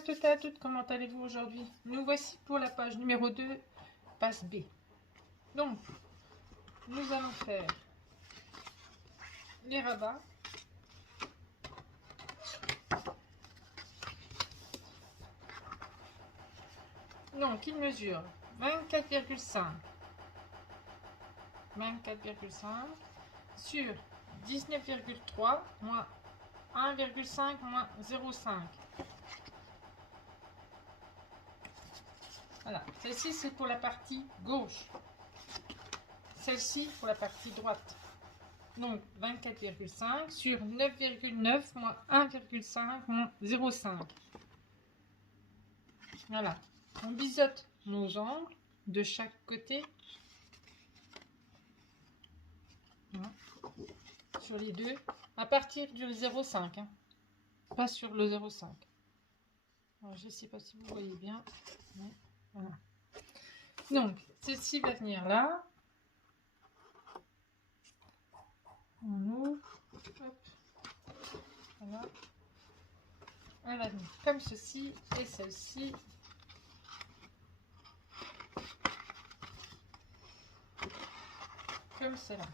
à toutes et à toutes, comment allez-vous aujourd'hui? Nous voici pour la page numéro 2, passe B. Donc, nous allons faire les rabats. Donc, il mesure 24,5 sur 19,3 moins 1,5 moins 0,5. Voilà, celle-ci c'est pour la partie gauche, celle-ci pour la partie droite. Donc 24,5 sur 9,9 moins 1,5 moins 0,5. Voilà, on biseaute nos angles de chaque côté. Voilà. Sur les deux, à partir du 0,5, hein. Pas sur le 0,5. Alors, je ne sais pas si vous voyez bien. Mais voilà. Donc, celle-ci va venir là. On ouvre. Hop. Voilà. Elle va venir comme ceci. Et celle-ci. Comme cela.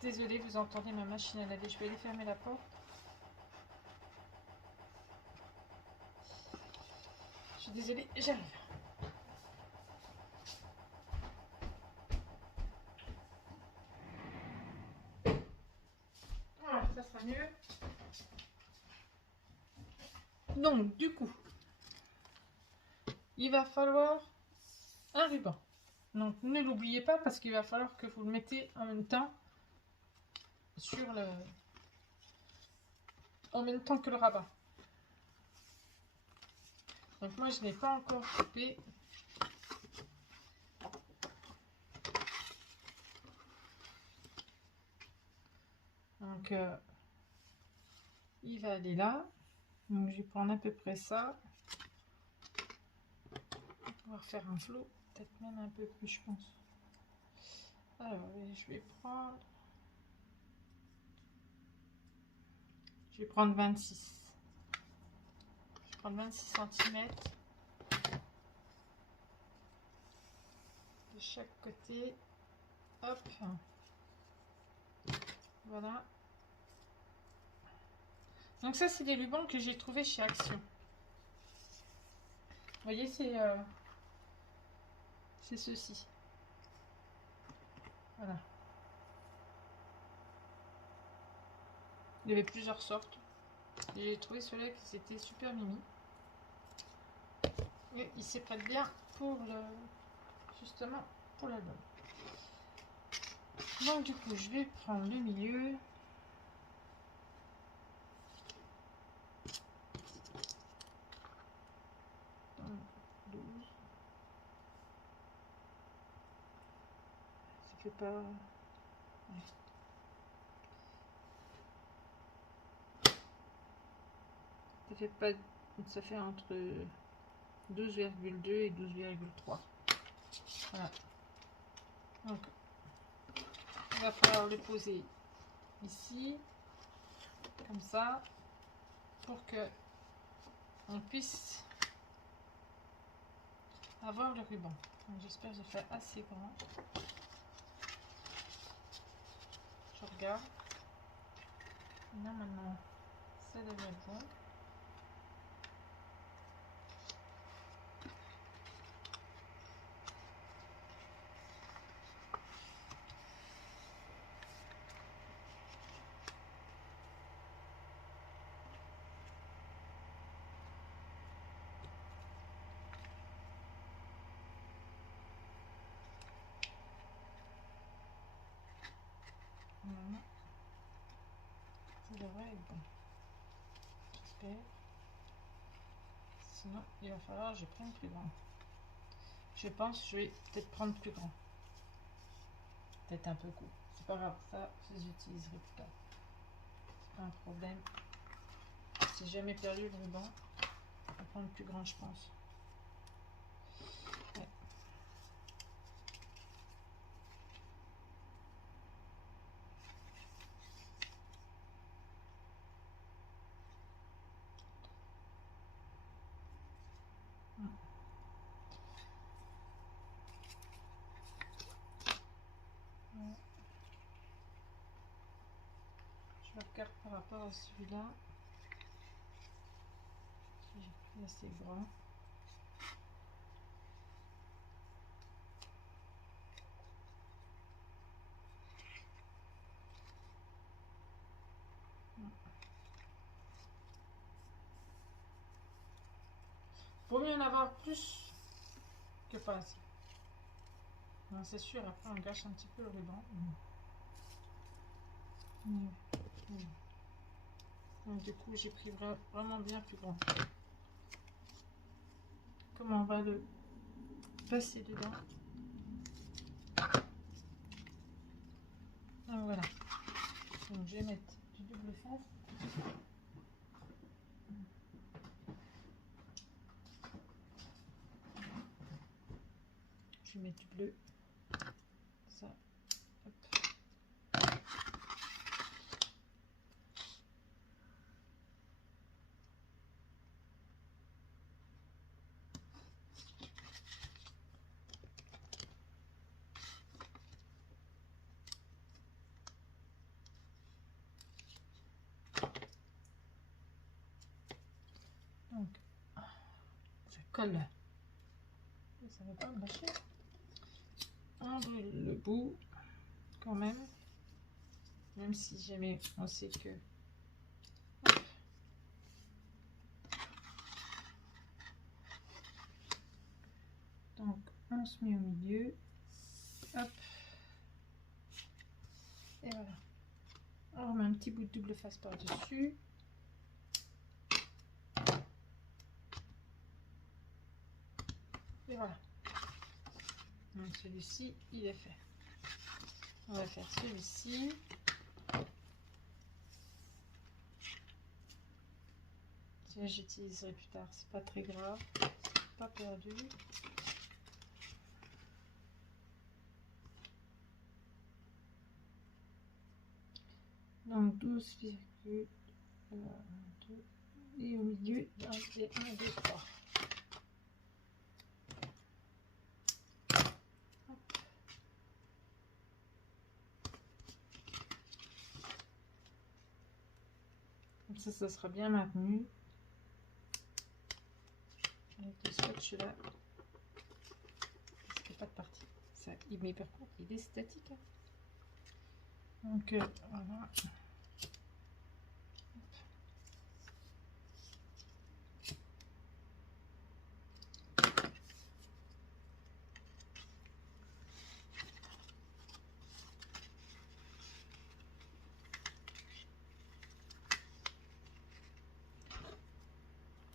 Désolée, vous entendez ma machine à laver. Je vais aller fermer la porte. Je suis désolée, j'arrive. Voilà, ça sera mieux. Donc, du coup, il va falloir un ruban. Donc, ne l'oubliez pas parce qu'il va falloir que vous le mettez en même temps sur le... en même temps que le rabat. Donc, moi, je n'ai pas encore coupé. Donc, il va aller là. Donc, je vais prendre à peu près ça. On va pouvoir faire un flot, peut-être même un peu plus, je pense. Alors, je vais prendre... Je vais prendre 26. Je vais prendre 26 cm de chaque côté. Hop. Voilà. Donc ça, c'est des rubans que j'ai trouvé chez Action. Vous voyez, c'est ceci. Voilà. Il y avait plusieurs sortes. J'ai trouvé celui-là qui c'était super mimi. Et il s'est prête bien pour le... justement pour l'album. Donc du coup, je vais prendre le milieu. Ça fait pas... Ouais. Ça fait pas... Ça fait entre 12,2 et 12,3. Voilà. Donc, il va falloir le poser ici, comme ça, pour que on puisse avoir le ruban. J'espère que j'ai fait assez grand. Je regarde. Normalement, ça devrait être bon. Voilà. Ça devrait être bon. J'espère. Sinon, il va falloir que je prenne plus grand. Je pense que je vais peut-être prendre plus grand. Peut-être un peu court. C'est pas grave, ça, je les utiliserai plus tard. C'est pas un problème. Si jamais perdu le ruban, on va prendre plus grand, je pense. Ouais. Je regarde par rapport à celui-là. Si j'ai pris assez grand. Vaut mieux en avoir plus que pas assez. C'est sûr, après on gâche un petit peu le ruban. Donc, du coup, j'ai pris vraiment bien plus grand. Comment on va le passer dedans. Donc voilà. Donc je vais mettre du double face. Je vais mettre du bleu. Ça. Hop. Donc, ça colle. Ça ne va pas me lâcher. On brûle le bout quand même. Même si jamais on sait que... Hop. Donc, on se met au milieu. Hop. Et voilà. On remet un petit bout de double face par-dessus. Et voilà. Donc celui-ci, il est fait. On va faire celui-ci. Si j'utiliserai plus tard, c'est pas très grave. Pas perdu. Donc 12,2 et au milieu, il y a 1, 2, 3. Comme ça sera bien maintenu. Avec le scotch là, parce qu'il n'y a pas de partie. Ça, mais par contre, il est statique. Hein. Donc voilà.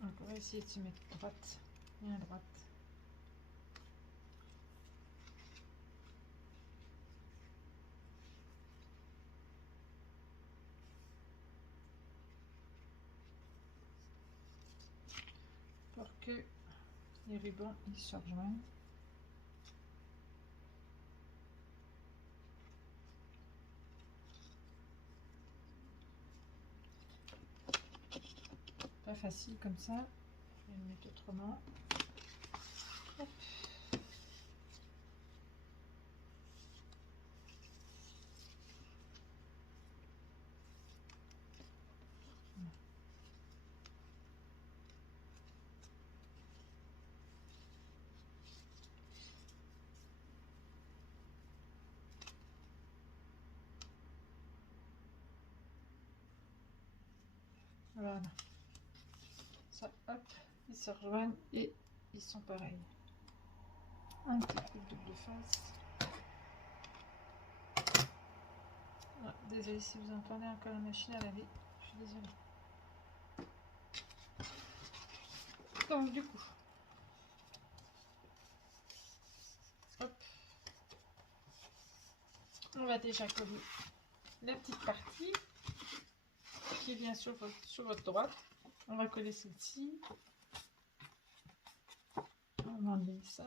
Donc on va essayer de se mettre droite, bien droite. Pour que les rubans ils se rejoignent. Pas facile comme ça. Je vais le mettre autrement. Hop. Voilà. Ça, hop, ils se rejoignent et ils sont pareils. Un petit peu de double face. Ah, désolée si vous entendez encore la machine à laver. Je suis désolée. Donc du coup, hop, on va déjà coller la petite partie qui vient sur votre droite. On va coller celle-ci. On va enlever ça.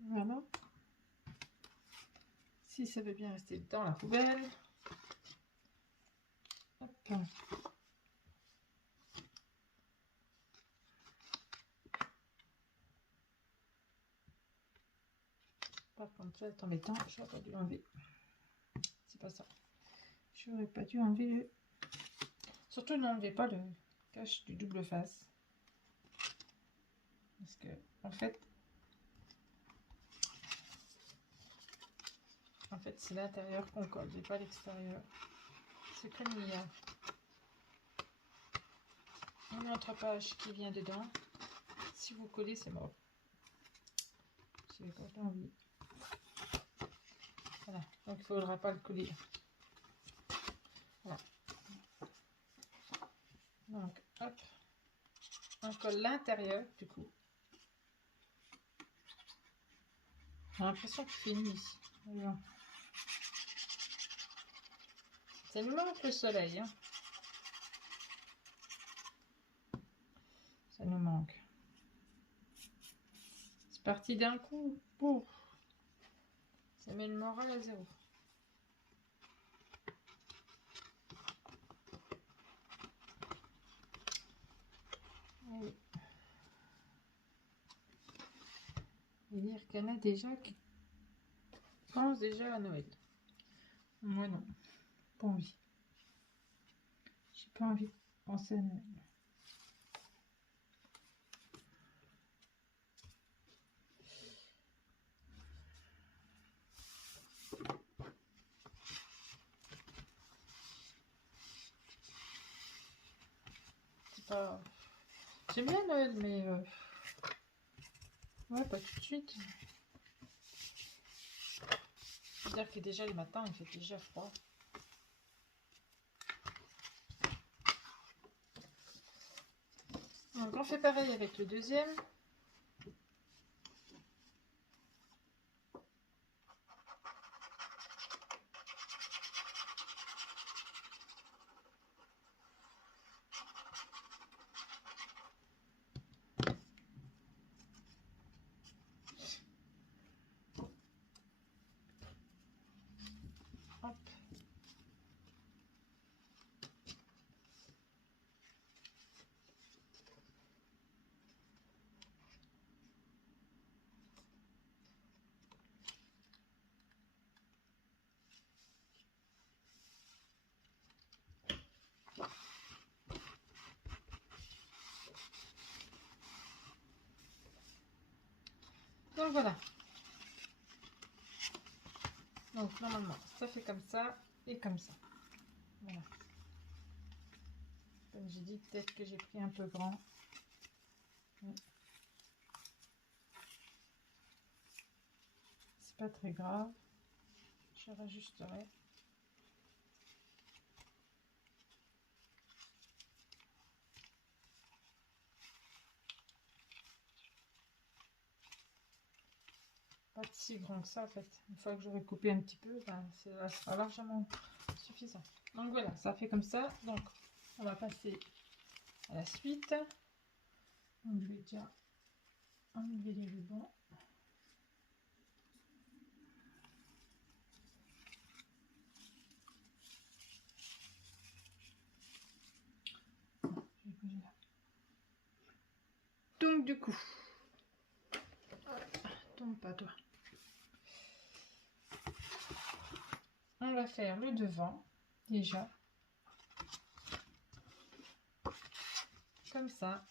Voilà. Si ça veut bien rester dans la poubelle. Hop. Par contre, ça est embêtant, j'aurais pas dû enlever. C'est pas ça. J'aurais pas dû enlever le... Surtout n'enlevez pas le cache du double face. Parce que, en fait, c'est l'intérieur qu'on colle, et pas l'extérieur. C'est comme il y a une entre-page qui vient dedans. Si vous collez, c'est mort. J'ai pas envie. Voilà, donc il ne faudra pas le coller. Voilà. Donc, hop, on colle l'intérieur du coup. J'ai l'impression qu'il fait nuit. Voilà. Ça nous manque le soleil. Hein. Ça nous manque. C'est parti d'un coup. Pouf. Ça met le moral à zéro. Oui. Et dire qu'il y en a déjà qui pensent déjà à Noël. Moi non. Pas envie. J'ai pas envie de penser à Noël. C'est pas... J'aime bien Noël, mais... Ouais, pas tout de suite. C'est-à-dire que déjà le matin, il fait déjà froid. Donc on fait pareil avec le deuxième. Hop. Donc voilà. Donc normalement, ça fait comme ça et comme ça. Voilà. Comme j'ai dit, peut-être que j'ai pris un peu grand. C'est pas très grave. Je rajusterai. Pas si grand que ça en fait. Une fois que j'aurai coupé un petit peu, ben, ça sera largement suffisant. Donc voilà, ça fait comme ça. Donc on va passer à la suite. Donc je vais déjà enlever les rubans. Donc du coup, tombe pas toi. On va faire le devant déjà. Comme ça.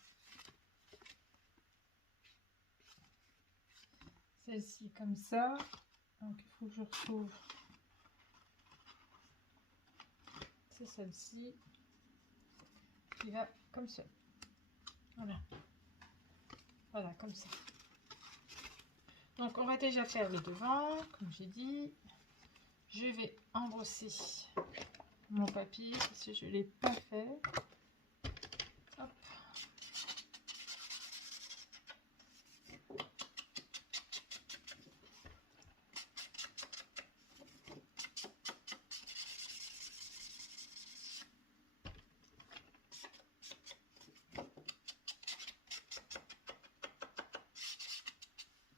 Celle-ci comme ça. Donc il faut que je retrouve. C'est celle-ci qui va comme ça. Voilà. Voilà, comme ça. Donc on va déjà faire le devant, comme j'ai dit. Je vais embrosser mon papier parce que je ne l'ai pas fait. Hop.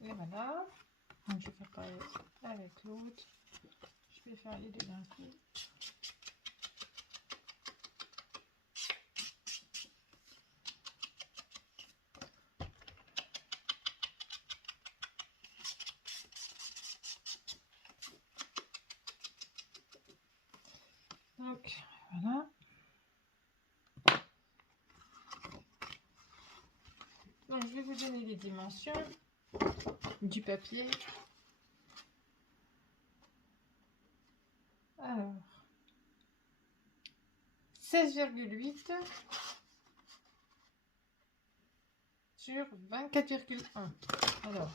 Et voilà. Donc je vais faire pareil avec l'autre. Je vais faire les deux d'un coup. Voilà. Donc, je vais vous donner les dimensions du papier. Alors, 16,8 sur 24,1. Alors,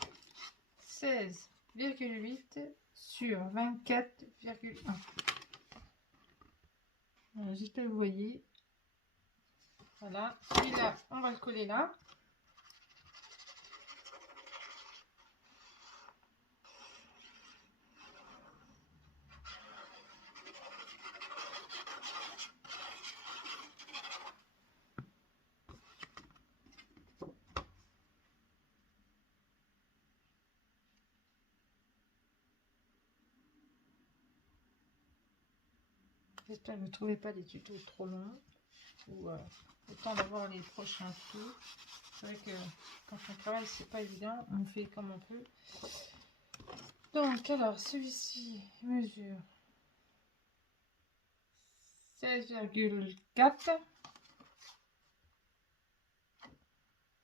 16,8 sur 24,1. J'espère que vous voyez. Voilà, celui-là, on va le coller là. J'espère que vous ne trouvez pas les tutos trop longs ou le temps d'avoir les prochains tours. C'est vrai que quand on travaille, c'est pas évident, on fait comme on peut. Donc, alors, celui-ci mesure 16,4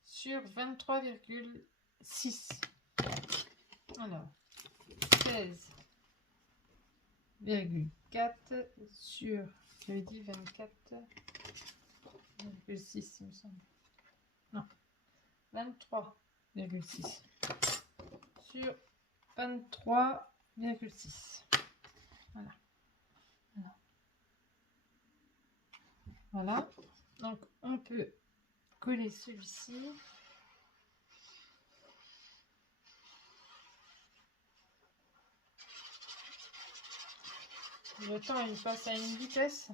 sur 23,6. Alors, 16,4 sur, j'avais dit 24,6, il me semble. Non, 23,6 sur 23,6. Voilà. Voilà. Voilà. Donc, on peut coller celui-ci. Le temps, il passe à une vitesse.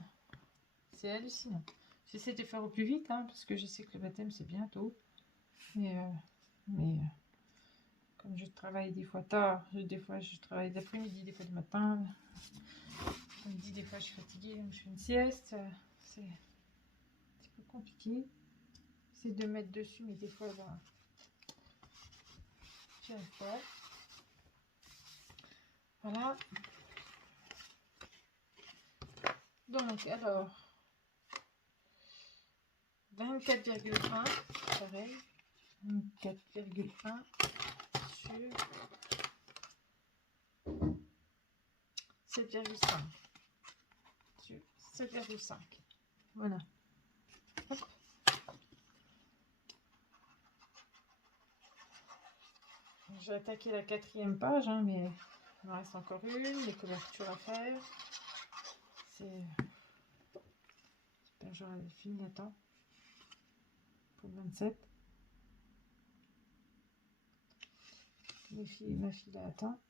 C'est hallucinant. J'essaie de faire au plus vite, hein, parce que je sais que le baptême, c'est bientôt. Mais comme je travaille des fois tard, des fois je travaille d'après-midi, des fois du matin. Comme dit, des fois je suis fatiguée, donc je fais une sieste. C'est un petit peu compliqué. J'essaie de mettre dessus, mais des fois, ben, j'y arrive pas. Voilà. Donc, alors, 24,1, pareil. 24,1 sur 7,5. Sur 7,5. Voilà. Hop. Je vais attaquer la 4e page, hein, mais il me reste encore une, les couvertures à faire. C'est... J'aurais fini à temps pour 27. Ma fille attend.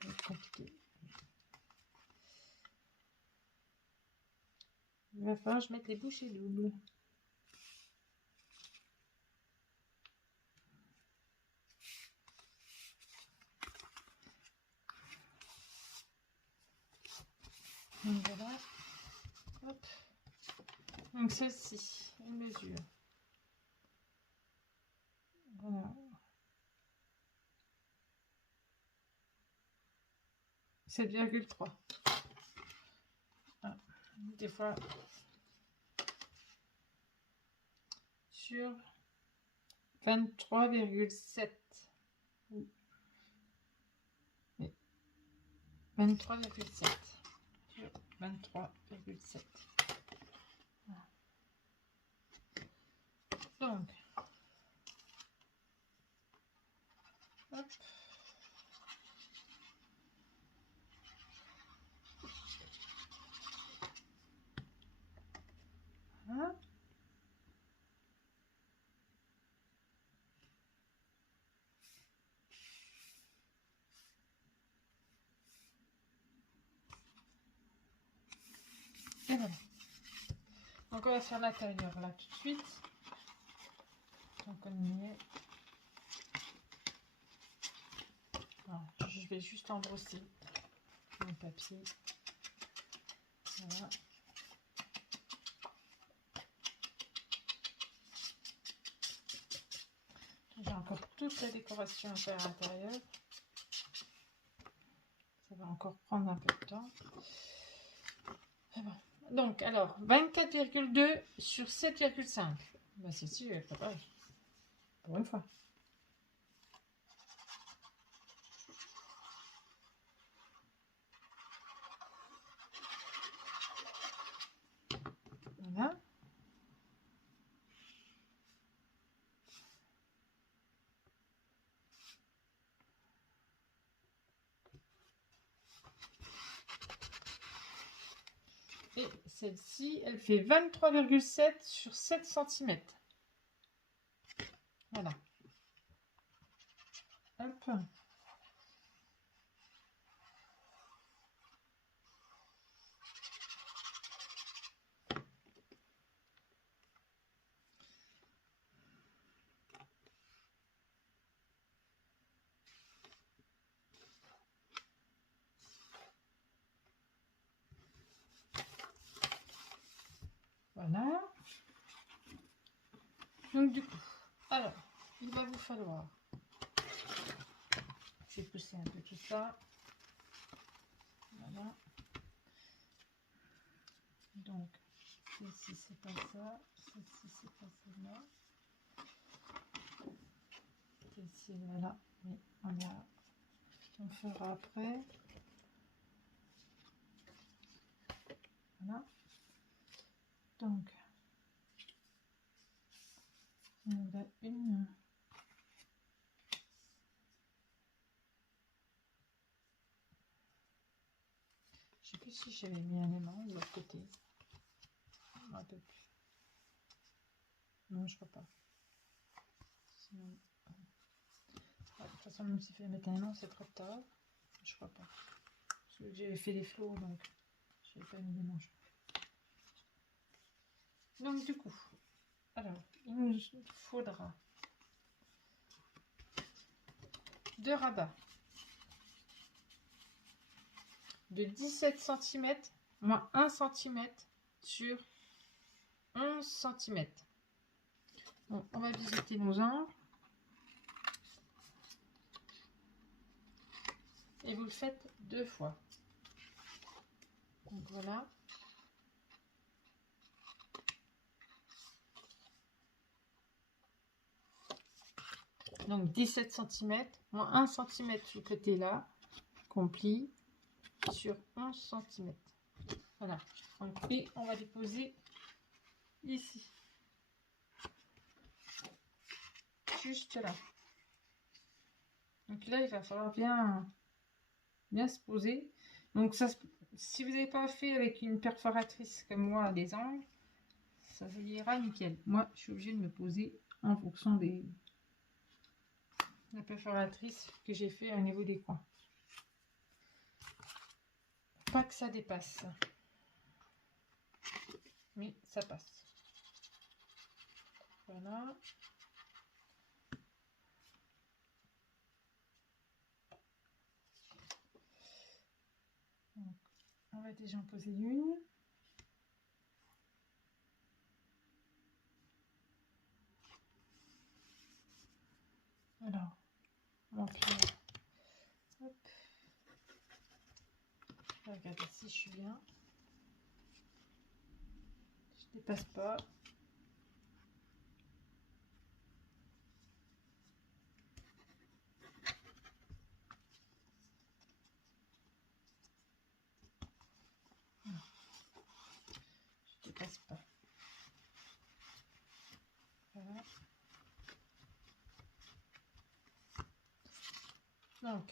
Ça va être compliqué. Il va falloir que je mette les bouchées doubles. Donc voilà. Hop. Donc celle-ci, elle mesure. Voilà. 7,3. Ah, des fois sur 23,7. 23,7. 23,7. Voilà. Donc, hop. Voilà. Et voilà. Donc on va faire l'intérieur là tout de suite. Donc on y est. Alors, je vais juste embrosser mon papier. Voilà. J'ai encore toute la décoration à faire à l'intérieur. Ça va va encore prendre un peu de temps. Et bon. Donc, alors, 24,2 sur 7,5. Ben, celle-ci, je vais préparer. Pour une fois. Voilà. Et celle-ci, elle fait 23,7 sur 7 cm. Voilà. Hop. Voilà. Donc du coup, alors, il va vous falloir, je vais pousser un peu tout ça. Voilà. Donc, celle-ci c'est pas ça, celle-ci c'est pas celle-là. Celle-ci voilà, mais on fera après. Voilà. Donc, on a une. Je sais plus si j'avais mis un aimant de l'autre côté. Un peu plus. Non, je crois pas. Sinon, de toute façon, même si je vais mettre un aimant, c'est trop tard. Je crois pas. Parce que j'avais fait des flots, donc je n'avais pas mis d'aimant. Donc du coup, alors, il nous faudra 2 rabats de 17 cm moins 1 cm sur 11 cm. Bon, on va visiter nos angles. Et vous le faites 2 fois. Donc voilà. Donc 17 cm moins 1 cm sur le côté là, qu'on plie sur 11 cm. Voilà. Donc, et on va les poser ici. Juste là. Donc là, il va falloir bien se poser. Donc ça, si vous n'avez pas fait avec une perforatrice comme moi des angles, ça ira nickel. Moi, je suis obligée de me poser en fonction de la perforatrice que j'ai fait au niveau des coins. Pas que ça dépasse, mais ça passe. Voilà. Donc, on va déjà en poser une. Alors, on va faire. Hop. Regardez si je suis bien. Je dépasse pas. Je dépasse pas. Voilà. Donc,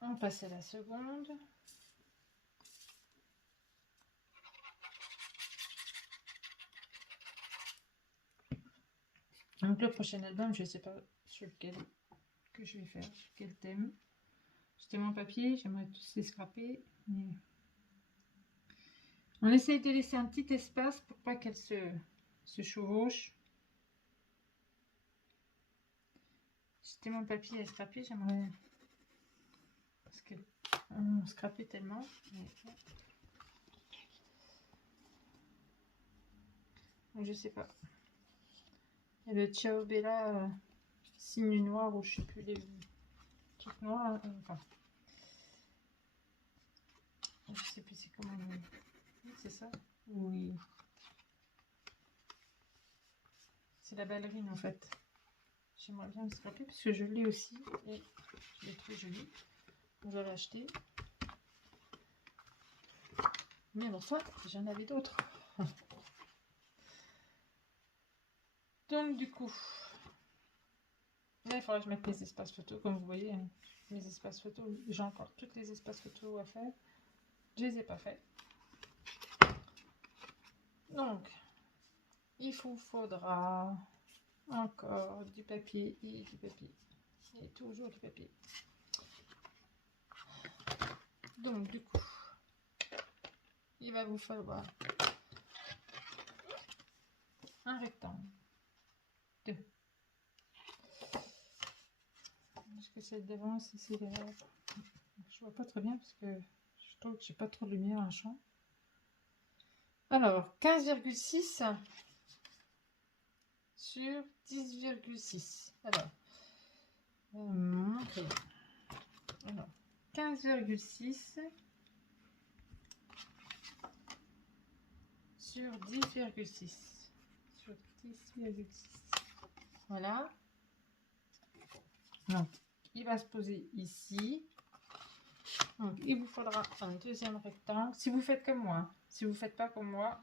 on passe à la seconde. Donc le prochain album, je ne sais pas sur lequel que je vais faire, sur quel thème. C'était mon papier, j'aimerais tous les scraper. Mais... on essaye de laisser un petit espace pour pas qu'elle se chevauche. C'était mon papier à scraper, j'aimerais... parce qu'on scrapait tellement. Mais... donc, je sais pas. Et le Ciao Bella signe noir ou je sais plus les trucs noirs. Enfin. Je sais plus c'est comment. Oui, c'est ça. Oui. C'est la ballerine en fait. J'aimerais bien me scraper parce que je l'ai aussi et je l'ai trouvé jolie. On va l'acheter. Mais bon, soit j'en avais d'autres. Donc du coup, là il faudra que je mette mes espaces photos. Comme vous voyez, hein, mes espaces photos, j'ai encore tous les espaces photos à faire. Je les ai pas faits. Donc, il vous faudra encore du papier et du papier. Et toujours du papier. Donc du coup, il va vous falloir un rectangle. Deux. Est-ce que c'est devant, si c'est derrière? Je vois pas très bien parce que je trouve que j'ai pas trop de lumière en champ. Alors, 15,6 sur 10,6. Alors, mon crayon. Alors, 15,6 sur 10,6. Sur 10,6. Voilà. Donc, il va se poser ici. Donc, il vous faudra un deuxième rectangle. Si vous faites comme moi, hein. Si vous ne faites pas comme moi,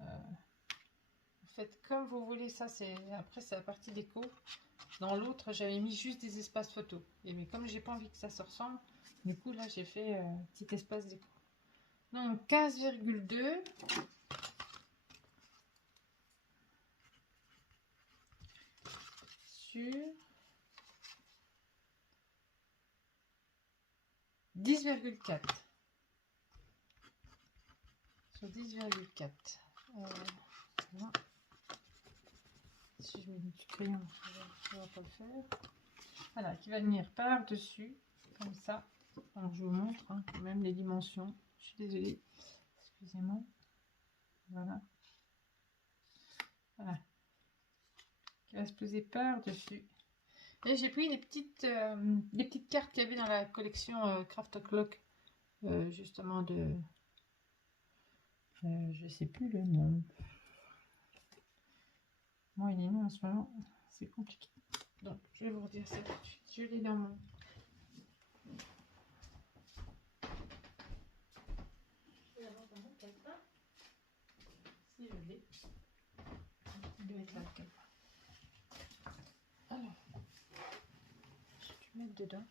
vous faites comme vous voulez. Ça, c'est après, c'est la partie déco. Dans l'autre, j'avais mis juste des espaces photos. Et mais comme j'ai pas envie que ça se ressemble, du coup, là, j'ai fait un petit espace déco. Donc, 15,2 sur 10,4. Sur 10,4. Voilà. Si je mets du crayon, ça ne va pas le faire. Voilà, qui va venir par-dessus, comme ça. Alors, je vous montre hein, même les dimensions. Je suis désolée. Excusez-moi. Voilà. Voilà. Qui va se poser par-dessus. Et j'ai pris des petites cartes qu'il y avait dans la collection Craft O'Clock. Justement de... je sais plus le nom. Moi, il est nom en ce moment. C'est compliqué. Donc, je vais vous redire ça tout de suite. Je l'ai dans mon... Je vais l'avoir dans mon calepin. Si je l'ai. Il doit être là le calepin. Alors, je vais tout mettre dedans.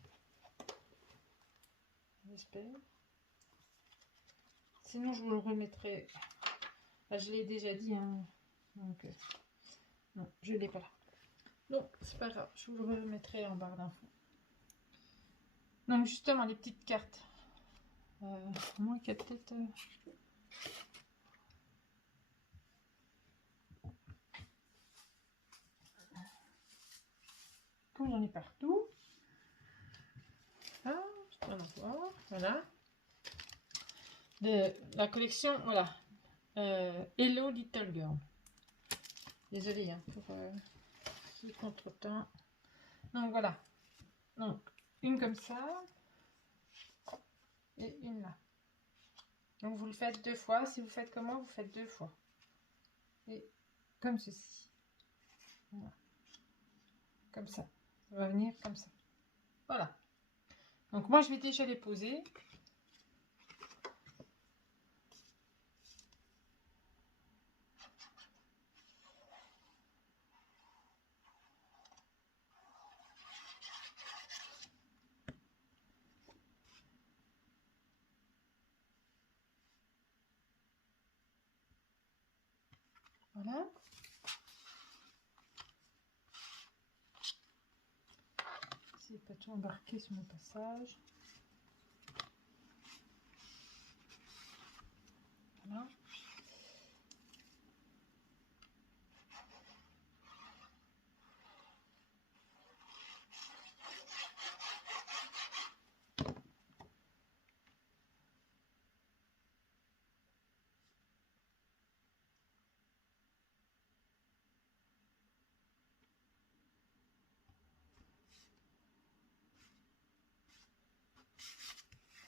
J'espère. Sinon, je vous le remettrai. Là, je l'ai déjà dit. Hein. Donc, non, je ne l'ai pas là. Non, c'est pas grave. Je vous le remettrai en barre d'infos. Donc, justement, les petites cartes. Moi qui a peut-être... Comme j'en ai partout. Ah, je peux en avoir. Voilà. De la collection, voilà. Hello Little Girl. Désolée hein, pour ce contretemps. Donc voilà. Donc une comme ça et une là. Donc vous le faites deux fois. Si vous faites comme moi, vous faites deux fois. Et comme ceci. Voilà. Comme ça. Ça va venir comme ça. Voilà. Donc moi je vais déjà les poser. Voilà. C'est pas tout embarqué sur mon passage. Voilà.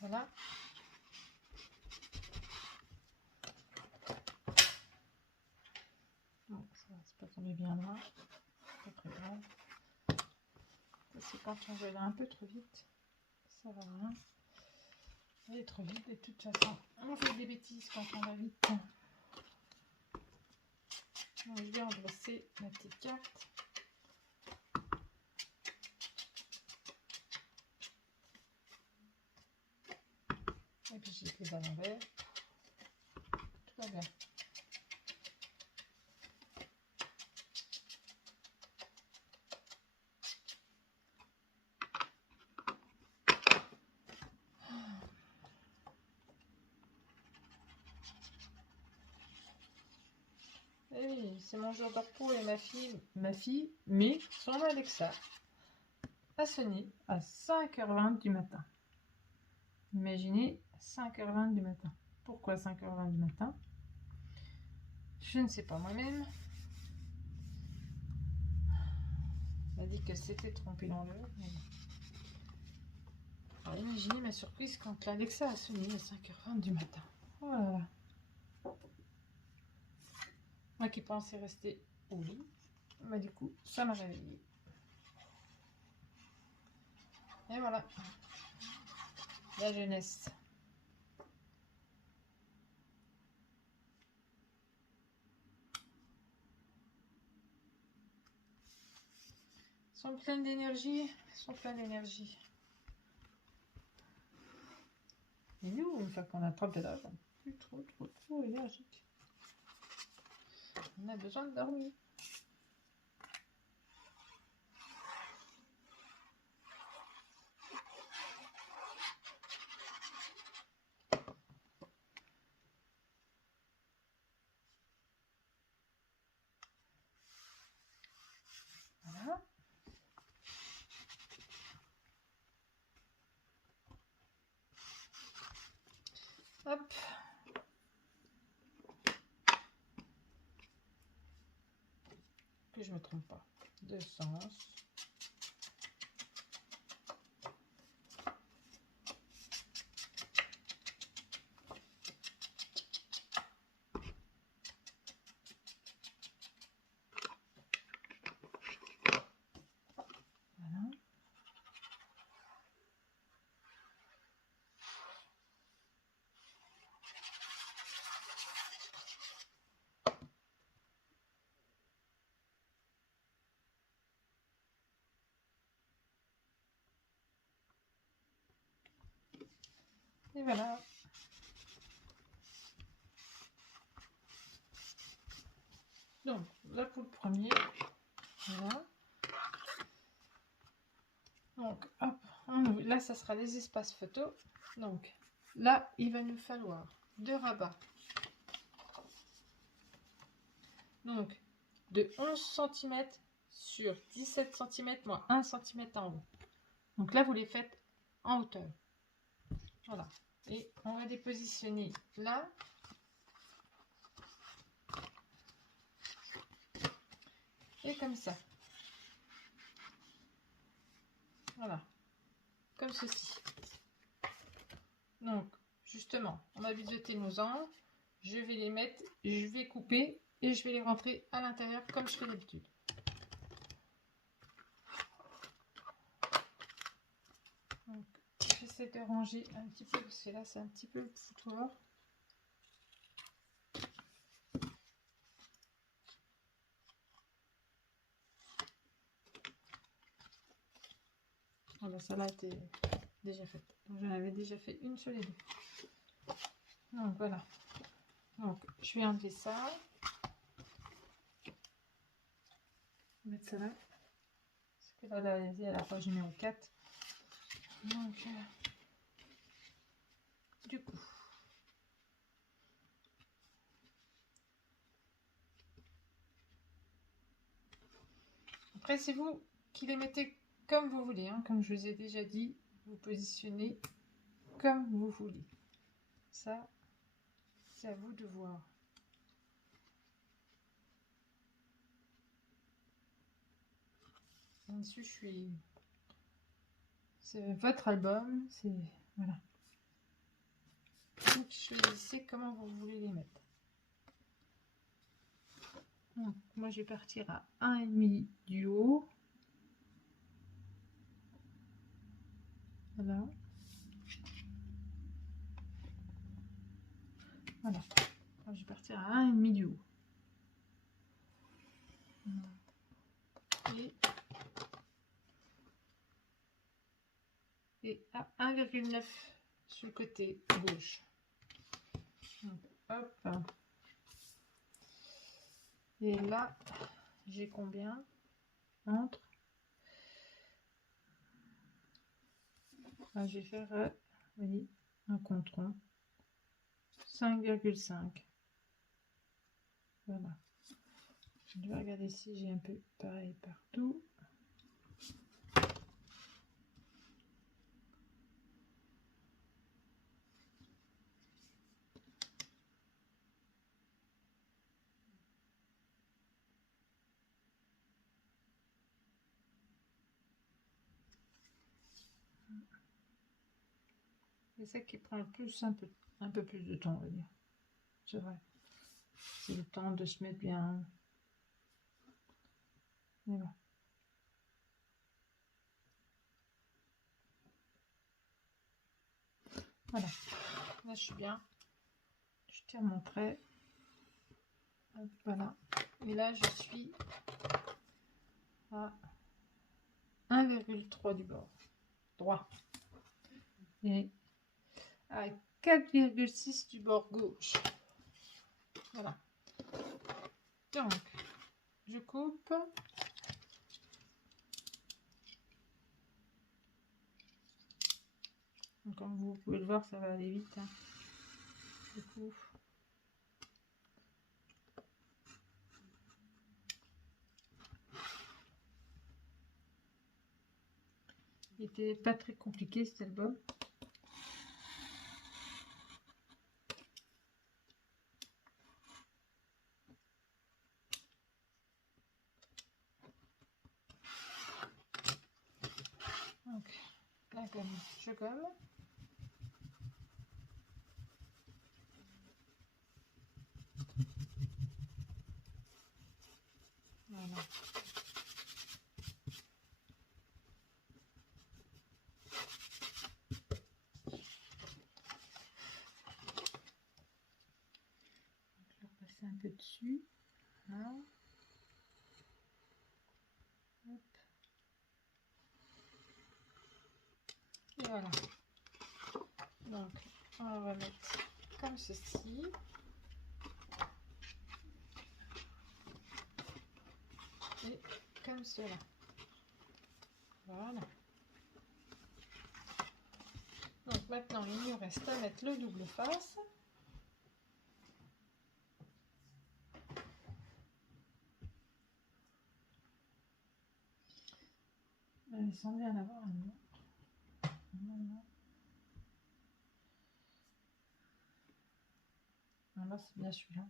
Voilà. Bon, ça c'est pas tombé bien là. Pas très grave. C'est quand on veut aller un peu trop vite. Ça va rien. Aller trop vite de toute façon. On fait des bêtises quand on va vite. Donc, je vais endosser la petite carte. Et puis j'ai pris à l'envers. Tout va bien. Et oui, c'est mon jour de repos et ma fille met son Alexa a sonné à 5h20 du matin. Imaginez 5h20 du matin. Pourquoi 5h20 du matin? Je ne sais pas moi-même. Elle a dit que c'était trompé dans l'heure. Alors imaginez ma surprise quand l'Alexa a sonné à 5h20 du matin. Oh là là. Moi qui pensais rester au lit, bah du coup ça m'a réveillée. Et voilà. La jeunesse. Ils sont pleins d'énergie. Ils sont pleins d'énergie. Et nous, une fois qu'on attrape de l'âge, on n'est plus trop énergique. On a besoin de dormir. Voilà. Hop. Que je me trompe pas. De sens. Voilà. Et voilà. Donc, là pour le premier. Voilà. Donc, hop, là, ça sera les espaces photos. Donc, là, il va nous falloir 2 rabats. Donc, de 11 cm sur 17 cm moins 1 cm en haut. Donc là, vous les faites en hauteur. Voilà. Et on va les positionner là. Et comme ça. Voilà. Comme ceci. Donc, justement, on a biseauté nos angles. Je vais les mettre, je vais couper et je vais les rentrer à l'intérieur comme je fais d'habitude. Donc, j'essaie de ranger un petit peu parce que là, c'est un petit peu le foutoir. Voilà, ça là était déjà faite. Donc, j'en avais déjà fait une sur les deux. Donc, voilà. Donc, je vais enlever ça. Mettre ça là. Parce que là, elle est à la page numéro 4. Donc, du coup. Après, c'est vous qui les mettez comme vous voulez. Hein. Comme je vous ai déjà dit, vous positionnez comme vous voulez. Ça, c'est à vous de voir. Là-dessus, c'est votre album. C'est voilà. Donc, choisissez comment vous voulez les mettre. Donc, moi, je vais partir à 1,5 du haut. Voilà. Voilà. Moi, je vais partir à 1,5 du haut. Et à 1,9 sur le côté gauche. Donc, hop. Et là, j'ai combien entre. Je vais faire, vous voyez, un compte rond. 5,5. Voilà. Je vais regarder si j'ai un peu pareil partout. C'est ça qui prend le plus, un peu plus de temps, on va dire. C'est vrai. C'est le temps de se mettre bien. Voilà. Voilà. Là, je suis bien. Je tire mon trait. Hop, voilà. Et là, je suis à 1,3 du bord droit. Et à 4,6 du bord gauche. Voilà. Donc, je coupe. Donc, comme vous pouvez le voir, ça va aller vite. Hein. Je coupe. Il n'était pas très compliqué cet album. Donc, la gomme, je gomme. Voilà. Je vais repasser un peu dessus. Voilà. Hop. Et voilà. Donc, on va mettre comme ceci. Et comme cela. Voilà. Donc maintenant, il nous reste à mettre le double face. Il semblait en avoir un autre. Non. Ah, là, c'est bien celui-là.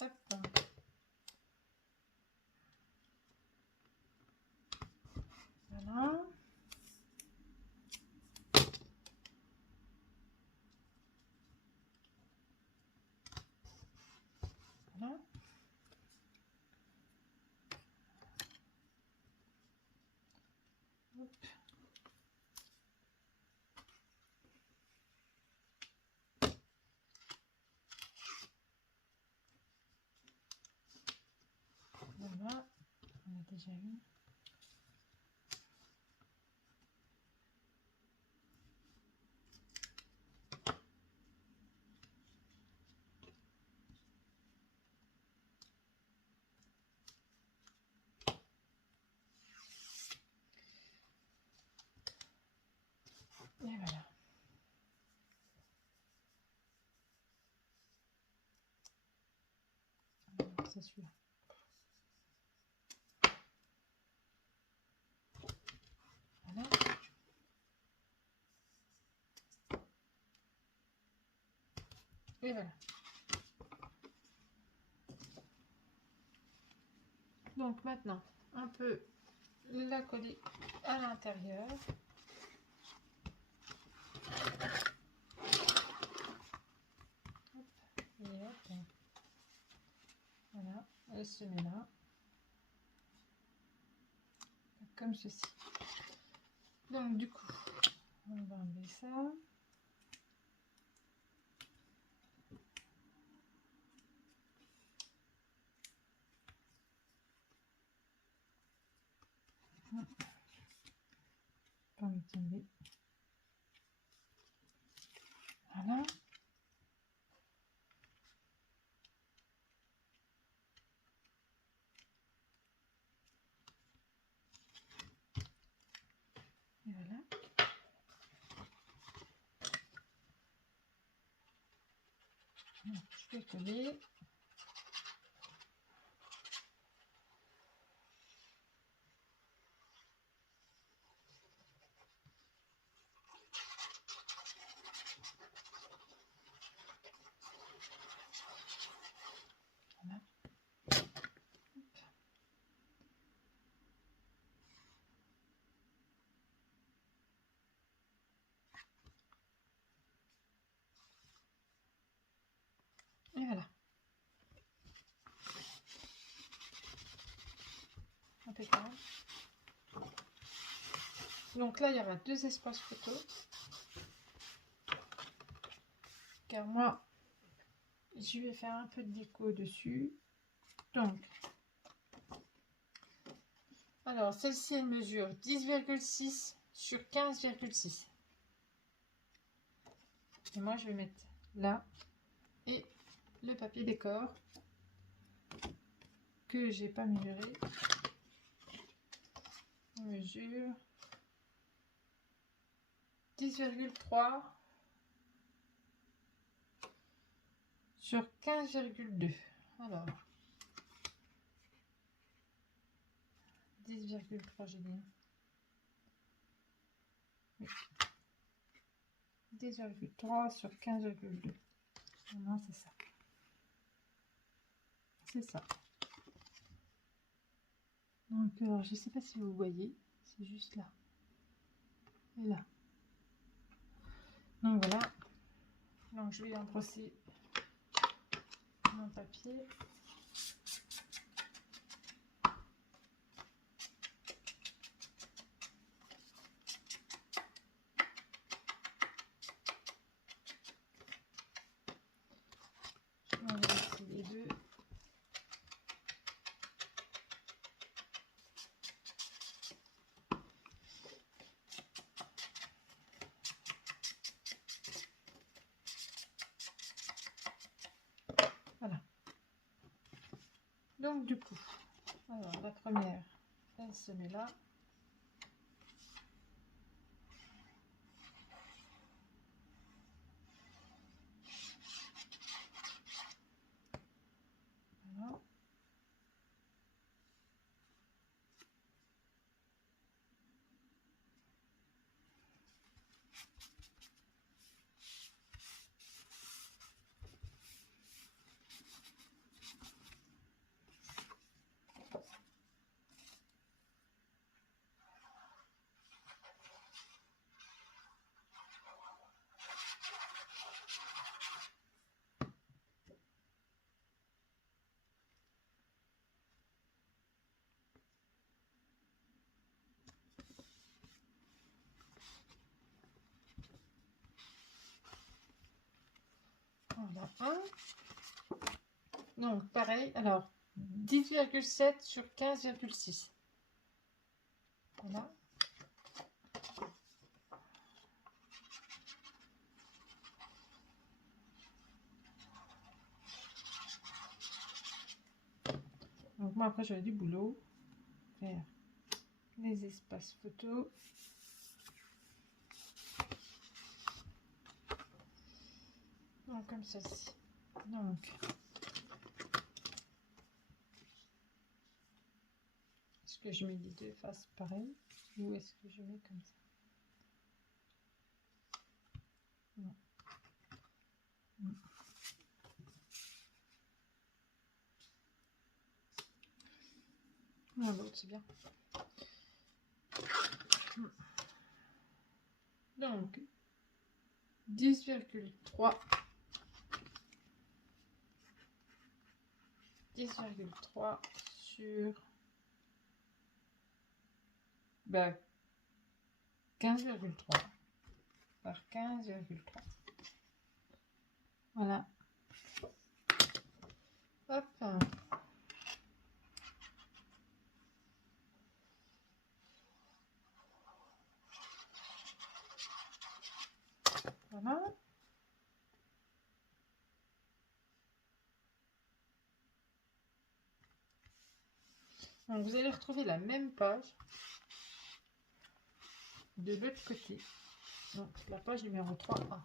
Hop. Voilà. Voilà. Hop. Voilà. On a déjà eu. Et voilà. C'est celui-là. Voilà. Et voilà. Donc maintenant, on peut la coller à l'intérieur. Et hop. Voilà, elle se met là. Comme ceci. Donc du coup, on va enlever ça. Pas envie de tomber. Voilà. Et voilà. Donc, je vais coller. Voilà. Et voilà. Impeccable. Donc là, il y aura 2 espaces photos. Car moi, je vais faire un peu de déco dessus. Donc, alors celle-ci, elle mesure 10,6 sur 15,6. Et moi, je vais mettre là et le papier décor que j'ai pas mesuré. On mesure 10,3 sur 15,2. Alors, 10,3 j'ai dit. Oui. 10,3 sur 15,2. Non, c'est ça. C'est ça. Donc, alors, je ne sais pas si vous voyez. C'est juste là. Et là. Donc, voilà. Donc, je vais embrosser mon papier. Je vais enlever les deux. Voilà. Donc, du coup, alors, la première, elle se met là. Voilà. Voilà, un. Donc, pareil, alors, 10,7 sur 15,6. Voilà. Donc, moi, après, j'avais du boulot. Faire les espaces photos. Donc, comme ceci. Donc, est-ce que je mets les deux faces pareil ou est-ce que je mets comme ça? Non. Non, l'autre, c'est bien. Donc, 10,3. 10,3 sur 15,3 par 15,3. Voilà. Hop. Voilà. Donc vous allez retrouver la même page de l'autre côté. Donc la page numéro 3A.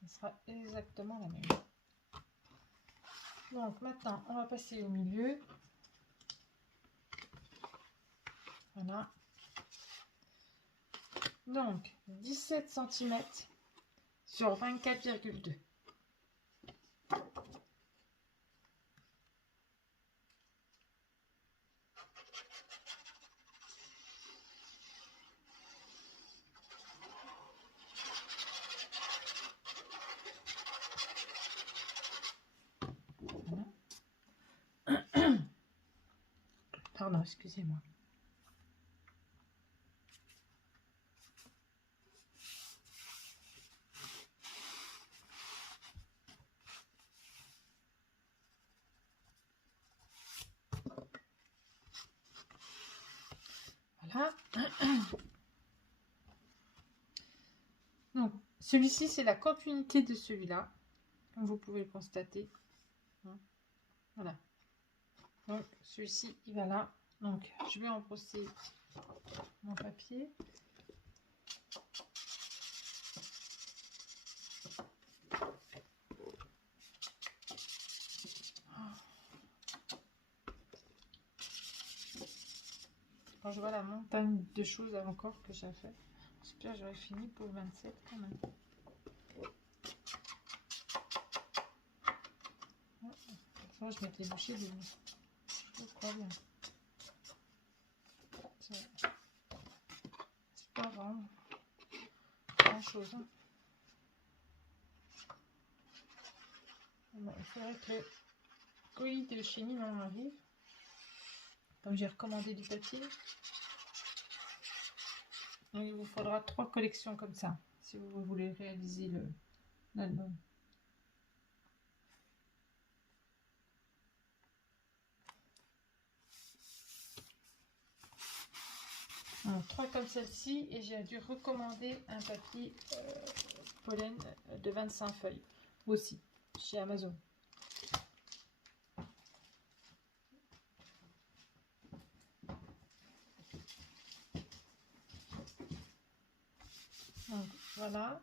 Ce sera exactement la même. Donc maintenant on va passer au milieu. Voilà. Donc 17 cm sur 24,2. Pardon, excusez-moi. Voilà. Donc, celui-ci, c'est la continuité de celui-là, comme vous pouvez le constater. Voilà. Donc, celui-ci, il va là. Donc, je vais embrosser mon papier. Quand je vois la montagne de choses encore que j'ai fait, j'espère que j'aurai fini pour le 27 quand même. Enfin, je m'étais bouché de vous. Je crois bien. C'est pas vraiment grand chose. Hein. Bon, il faudrait que le colis de chez Nîmes arrive. Comme j'ai recommandé du papier. Donc, il vous faudra 3 collections comme ça si vous voulez réaliser l'album. 3 comme celle-ci et j'ai dû recommander un papier pollen de 25 feuilles aussi chez Amazon. Donc voilà,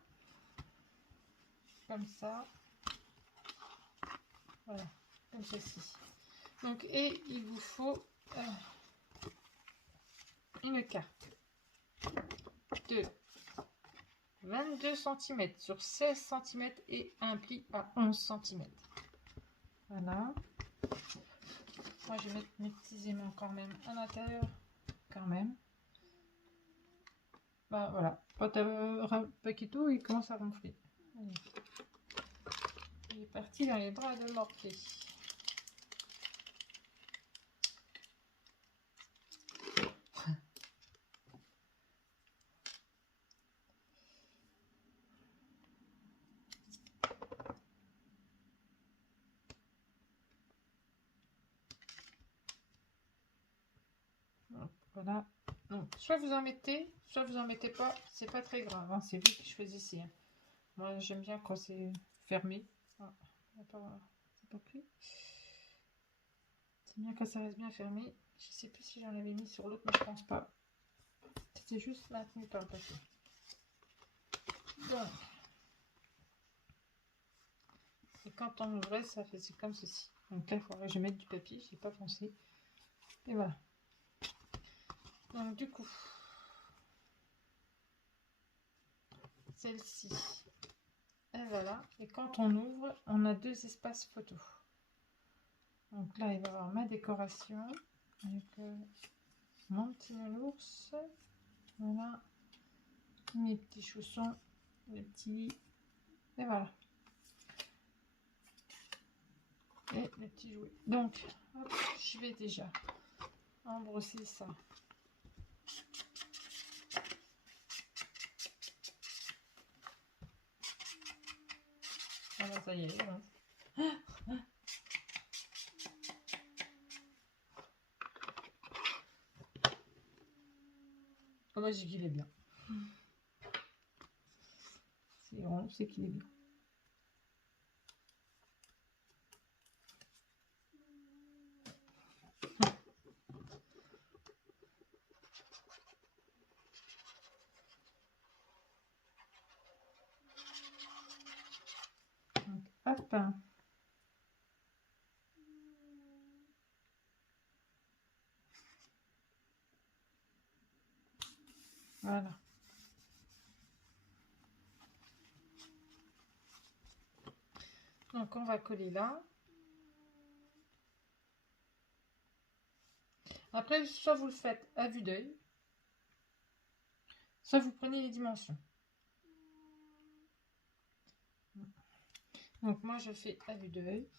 comme ça, voilà, comme ceci. Donc et il vous faut une carte de 22 cm sur 16 cm et un pli à 11 cm. Voilà. Moi je vais mettre mes petits aimants quand même à l'intérieur, quand même. Bah voilà, quand un paqueto il commence à ronfler. Allez. Il est parti dans les bras de Morphée. Voilà. Donc, soit vous en mettez, soit vous en mettez pas. C'est pas très grave. Hein. C'est vous qui choisissez. Hein. Moi, j'aime bien quand c'est fermé. Ah, c'est pas pris. C'est bien quand ça reste bien fermé. Je sais plus si j'en avais mis sur l'autre, mais je pense pas. C'était juste maintenu par le papier. Donc, et quand on ouvrait, ça faisait comme ceci. Donc là, il faudrait que je mette du papier. J'ai pas pensé. Et voilà. Donc du coup, celle-ci, et voilà. Et quand on ouvre, on a 2 espaces photos. Donc là, il va y avoir ma décoration avec mon petit nounours. Voilà. Mes petits chaussons les petits. Et voilà. Et les petits jouets. Donc, hop, je vais déjà embrosser ça. Voilà, ça y est. Voilà. Oh, moi, j'ai qu'il est bien. C'est rond, c'est qu'il est bien. Donc, hop. Voilà. Donc, on va coller là. Après, soit vous le faites à vue d'œil, soit vous prenez les dimensions. Donc, moi, je fais à vue d'œil.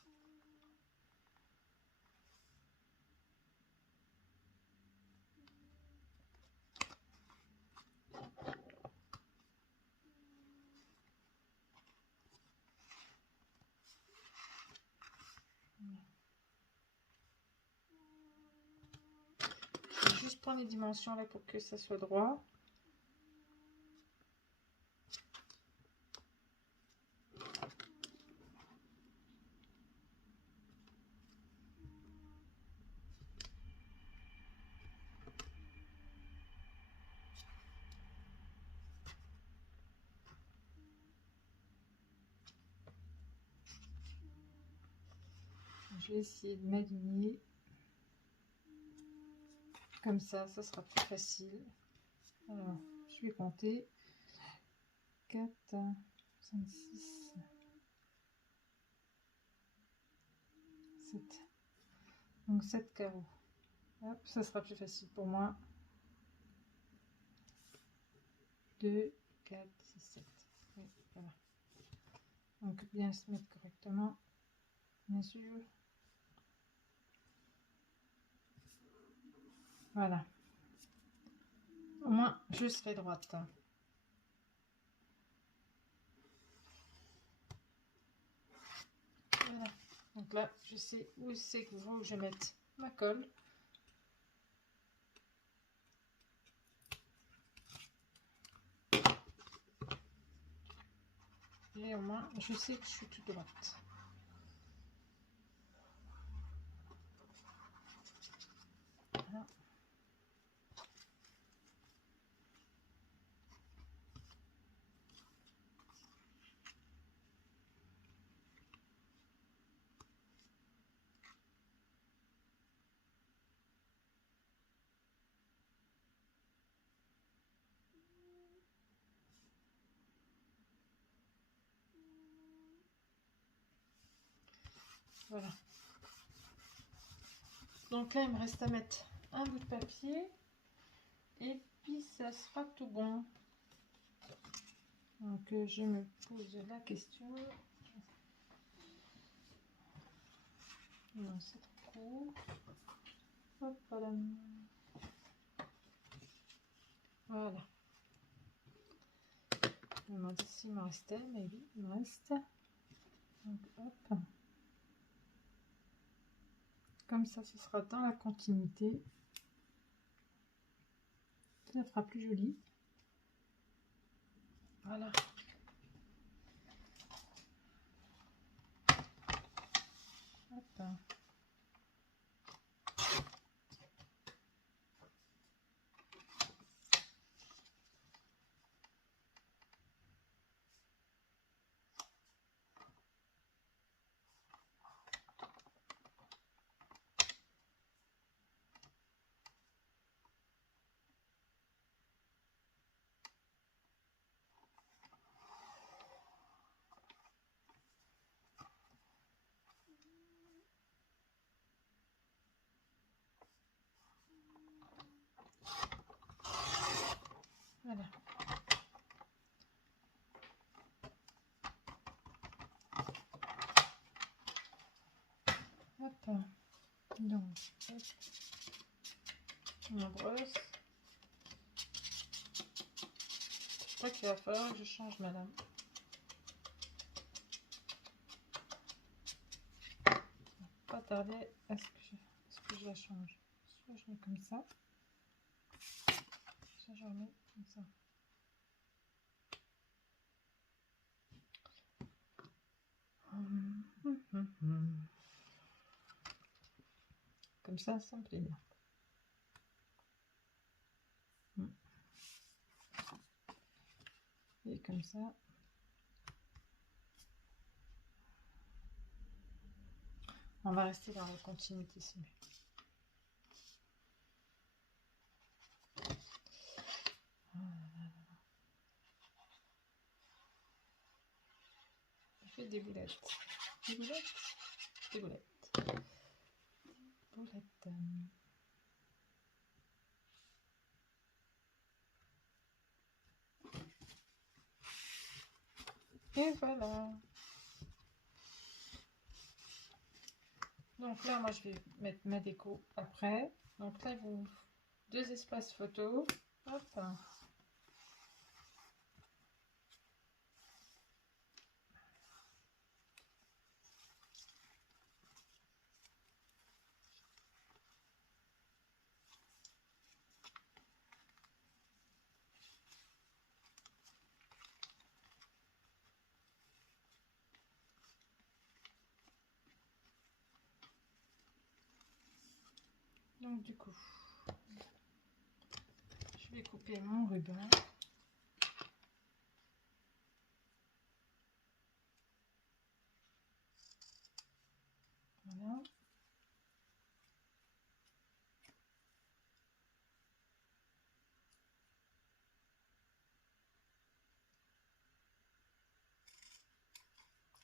Je vais juste prendre les dimensions là pour que ça soit droit. Je vais essayer de m'aligner. Comme ça sera plus facile. Alors, je vais compter 4, 5, 6, 7. Donc 7 carreaux. Hop, ça sera plus facile pour moi. 2, 4, 6, 7. Oui, voilà. Donc bien se mettre correctement, bien sûr. Voilà. Au moins, je serai droite. Voilà. Donc là, je sais où c'est qu'il faut que je mette ma colle. Et au moins, je sais que je suis toute droite. Voilà. Voilà. Donc là, il me reste à mettre un bout de papier. Et puis, ça sera tout bon. Donc, je me pose la question. Non, c'est trop court. Hop, voilà. Voilà. Je me demande s'il me restait, mais oui, il me reste. Donc, hop. Comme ça, ce sera dans la continuité. Ça fera plus joli. Voilà. Hop. Hop. Donc, hop. On brosse. Je crois qu'il va falloir que je change ma lame. Pas tarder à ce que je la change. Soit je mets comme ça, soit je remets comme ça. Comme ça me plaît bien. Et comme ça. On va rester dans la continuité simulée. Je fais des boulettes. Des boulettes. Des boulettes. Boulettes. Et voilà. Donc là, moi, je vais mettre ma déco après. Donc là, vous 2 espaces photo. Hop. Donc du coup, je vais couper mon ruban. Voilà.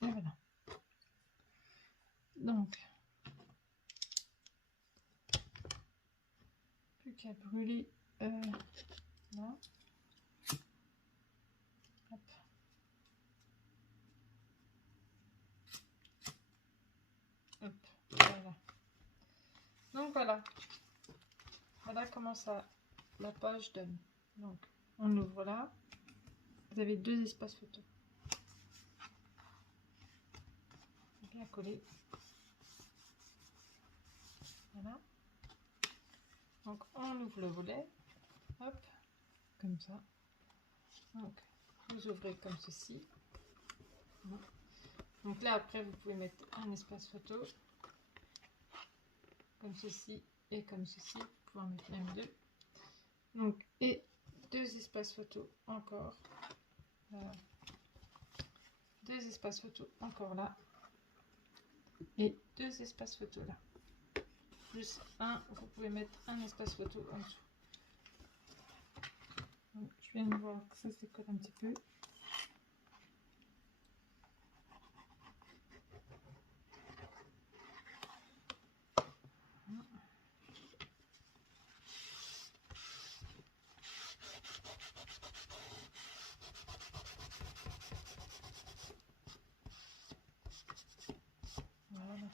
Et voilà. Donc, plus qu'à brûler là. Hop. Hop. Voilà. Donc voilà. Voilà comment ça la page donne. Donc, on ouvre là. Vous avez 2 espaces photo. Bien collé. Voilà. Donc on ouvre le volet. Hop. Comme ça. Donc vous ouvrez comme ceci. Donc là après vous pouvez mettre un espace photo. Comme ceci et comme ceci. Vous pouvez en mettre même 2. Donc et 2 espaces photo encore. 2 espaces photo encore là. Et 2 espaces photo là. Plus un, vous pouvez mettre un espace photo en dessous. Donc, je viens de voir que ça se décolle un petit peu. Voilà.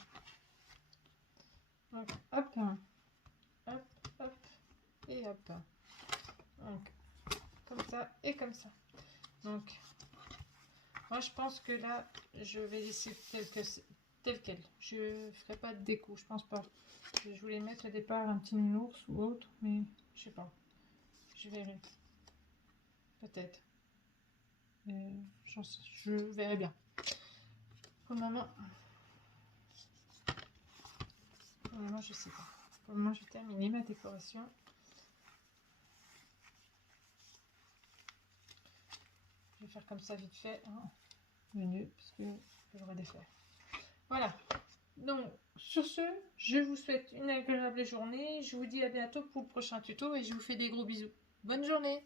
Donc, hop, hop, hop, et hop. Donc, comme ça et comme ça. Donc, moi je pense que là, je vais laisser tel quel. Je ne ferai pas de déco, je pense pas. Je voulais mettre au départ un petit nounours ou autre, mais je sais pas. Je verrai. Peut-être. Je verrai bien. Pour le moment, je sais pas. Pour le moment, j'ai terminé ma décoration. Je vais faire comme ça vite fait. Hein. Mieux, parce que je devrais défaire. Voilà. Donc, sur ce, je vous souhaite une agréable journée. Je vous dis à bientôt pour le prochain tuto et je vous fais des gros bisous. Bonne journée!